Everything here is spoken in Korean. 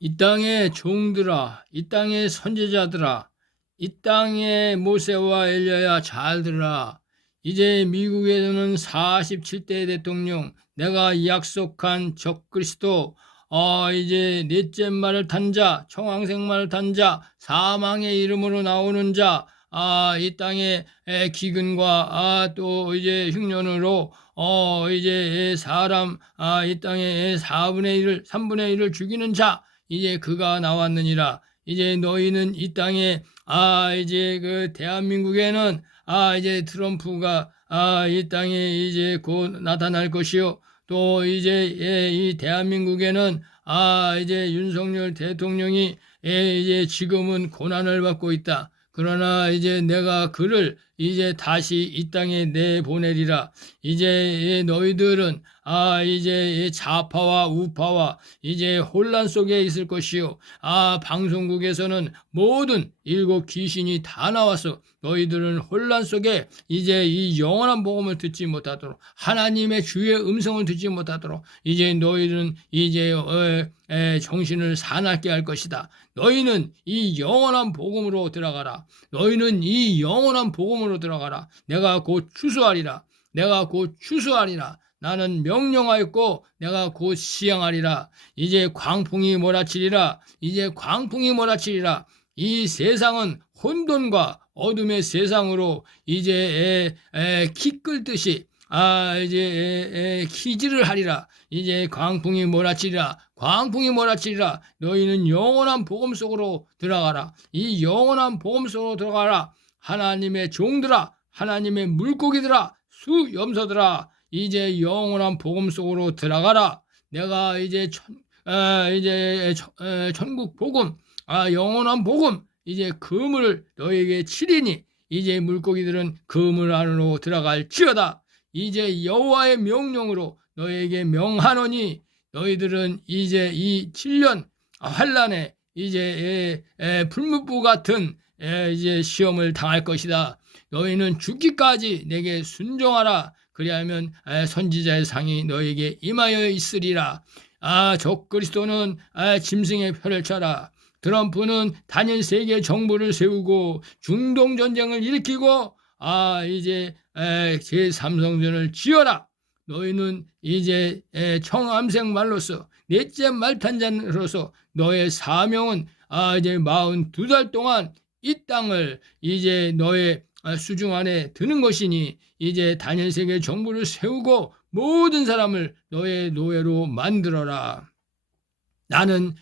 이 땅의 종들아, 이 땅의 선지자들아, 이 땅의 모세와 엘리야야 잘 들으라. 이제 미국에서는 47대 대통령, 내가 약속한 적그리스도, 어, 이제 넷째 말을 탄 자, 청황색 말을 탄 자, 사망의 이름으로 나오는 자, 아, 이 땅의 에, 기근과 아, 또 이제 흉년으로 어, 이제 사람 아, 이 땅의 4분의 1을 3분의 1을 죽이는 자, 이제 그가 나왔느니라. 이제 너희는 이 땅에 아, 이제 그 대한민국에는 아, 이제 트럼프가 아, 이 땅에 이제 곧 나타날 것이요. 또 이제 예, 이 대한민국에는 아, 이제 윤석열 대통령이 예, 이제 지금은 고난을 받고 있다. 그러나 이제 내가 그를 이제 다시 이 땅에 내보내리라. 이제 너희들은 아 이제 좌파와 우파와 이제 혼란 속에 있을 것이요. 아 방송국에서는 모든 일곱 귀신이 다 나와서 너희들은 혼란 속에 이제 이 영원한 복음을 듣지 못하도록 하나님의 주의 음성을 듣지 못하도록 이제 너희는 이제 어, 에, 정신을 사납게 할 것이다. 너희는 이 영원한 복음으로 들어가라. 너희는 이 영원한 복음으로 들어가라. 내가 곧 추수하리라. 내가 곧 추수하리라. 나는 명령하였고 내가 곧 시행하리라. 이제 광풍이 몰아치리라. 이제 광풍이 몰아치리라. 이 세상은 혼돈과 어둠의 세상으로 이제 에, 에, 키 끌듯이 아 이제 에, 에, 키질을 하리라. 이제 광풍이 몰아치리라. 광풍이 몰아치리라. 너희는 영원한 복음 속으로 들어가라. 이 영원한 복음 속으로 들어가라. 하나님의 종들아, 하나님의 물고기들아, 수염소들아, 이제 영원한 복음 속으로 들어가라. 내가 이제 천, 아, 이제 천, 에, 천국 복음, 아, 영원한 복음, 이제 금을 너에게 치리니 이제 물고기들은 금을 안으로 들어갈지어다. 이제 여호와의 명령으로 너에게 명하노니 너희들은 이제 이 7년 환란에 이제 에, 에, 불무부 같은 에, 이제 시험을 당할 것이다. 너희는 죽기까지 내게 순종하라. 그리하면 에, 선지자의 상이 너에게 임하여 있으리라. 아, 적 그리스도는 아, 짐승의 표를 쳐라. 트럼프는 단일 세계 정부를 세우고 중동 전쟁을 일으키고 아 이제 제 삼성전을 지어라. 너희는 이제 에, 청암색 말로서 넷째 말탄자로서 너의 사명은 아 이제 마흔 두 달 동안 이 땅을 이제 너의 아, 수중 안에 드는 것이니 이제 단일 세계 정부를 세우고 모든 사람을 너의 노예로 만들어라. 나는